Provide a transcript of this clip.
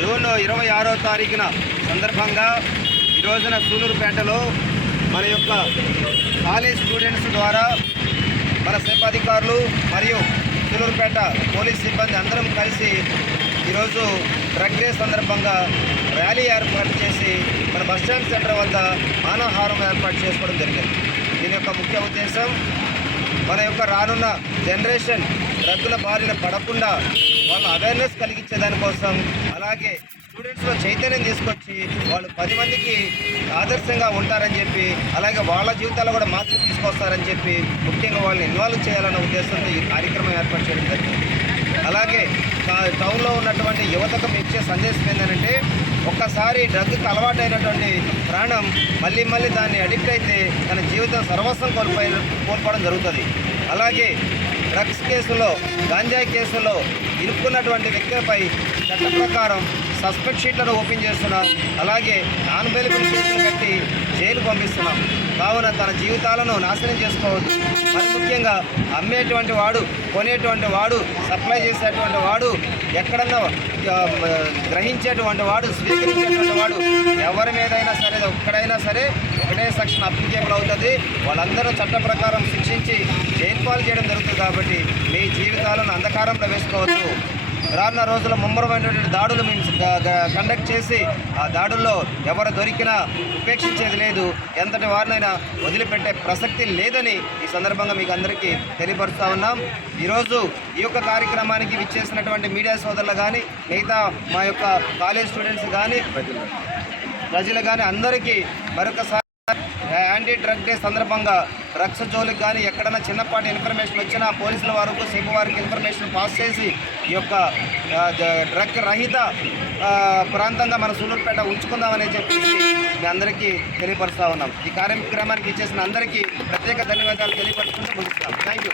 June 26వ తారీఖున సందర్భంగా ఈ రోజున సూలూరుపేటలో మన యొక్క కాలేజ్ స్టూడెంట్స్ ద్వారా మన సెబ్ అధికారులు మరియు సూలూరుపేట పోలీస్ సిబ్బంది అందరం కలిసి ఈరోజు డ్రగ్ డే సందర్భంగా ర్యాలీ ఏర్పాటు చేసి మన బస్టాండ్ సెంటర్ వద్ద మానవహారం ఏర్పాటు చేసుకోవడం జరిగింది. దీని యొక్క ముఖ్య ఉద్దేశం మన యొక్క రానున్న జనరేషన్ డ్రగ్గుల బారిన పడకుండా వాళ్ళ అవేర్నెస్ కలిగించేదానికోసం, అలాగే స్టూడెంట్స్లో చైతన్యం తీసుకొచ్చి వాళ్ళు 10 మందికి ఆదర్శంగా ఉంటారని చెప్పి, అలాగే వాళ్ళ జీవితాల్లో కూడా మార్పు తీసుకొస్తారని చెప్పి ముఖ్యంగా వాళ్ళని ఇన్వాల్వ్ చేయాలన్న ఉద్దేశంతో ఈ కార్యక్రమం ఏర్పాటు చేయడం జరిగింది. అలాగే టౌన్లో ఉన్నటువంటి యువతకు ఇచ్చే సందేశం ఏంటంటే, ఒక్కసారి డ్రగ్కి అలవాటైనటువంటి ప్రాణం మళ్ళీ దాన్ని అడిక్ట్ అయితే తన జీవితం సర్వస్వం కోల్పోవడం జరుగుతుంది. అలాగే డ్రగ్స్ కేసులో, గాంజాయి కేసులో ఇరుక్కున్నటువంటి వ్యక్తులపై చట్ట ప్రకారం సస్పెక్ట్ షీట్లను ఓపెన్ చేస్తున్నాం. అలాగే నాన్ బెయిలబుల్ కేసులు కట్టి జైలు పంపిస్తున్నాం. కావున తన జీవితాలను నాశనం చేసుకోవద్దు. మరి ముఖ్యంగా అమ్మేటువంటి వాడు, కొనేటువంటి వాడు, సప్లై చేసేటువంటి వాడు, ఎక్కడన్నా గ్రహించేటువంటి వాడు, స్వీకరించేటువంటి వాడు ఎవరి మీదైనా సరే, ఒక్కడైనా సరే ఒకటే సెక్షన్ అప్లికేబుల్ అవుతుంది. వాళ్ళందరూ చట్ట ప్రకారం శిక్షించి జైలు పాలు చేయడం జరుగుతుంది. కాబట్టి మీ జీవితాలను అంధకారంలో వేసుకోవద్దు. రానున్న రోజుల్లో ముమ్మరమైనటువంటి దాడులు మేము కండక్ట్ చేసి ఆ దాడుల్లో ఎవరు దొరికినా ఉపేక్షించేది లేదు, ఎంతటి వారినైనా వదిలిపెట్టే ప్రసక్తి లేదని ఈ సందర్భంగా మీకు అందరికీ తెలియపరుస్తూ ఉన్నాం. ఈరోజు ఈ యొక్క కార్యక్రమానికి విచ్చేసినటువంటి మీడియా సోదరులు కానీ, మిగతా మా యొక్క కాలేజ్ స్టూడెంట్స్ కానీ, ప్రజలు కానీ అందరికీ మరొకసారి యాంటీ డ్రగ్ డే సందర్భంగా డ్రగ్స్ జోలికి కానీ ఎక్కడైనా చిన్నపాటి ఇన్ఫర్మేషన్ వచ్చినా పోలీసుల వారికి, సిబ్ వారికి ఇన్ఫర్మేషన్ పాస్ చేసి ఈ యొక్క డ్రగ్ రహిత ప్రాంతంగా మన సూలూరుపేట ఉంచుకుందామని చెప్పేసి మీ అందరికీ తెలియపరుస్తూ ఉన్నాం. ఈ కార్యక్రమానికి ఇచ్చేసిన అందరికీ ప్రత్యేక ధన్యవాదాలు తెలియపరుచుకుంటూ ముగిస్తున్నాం. Thank you.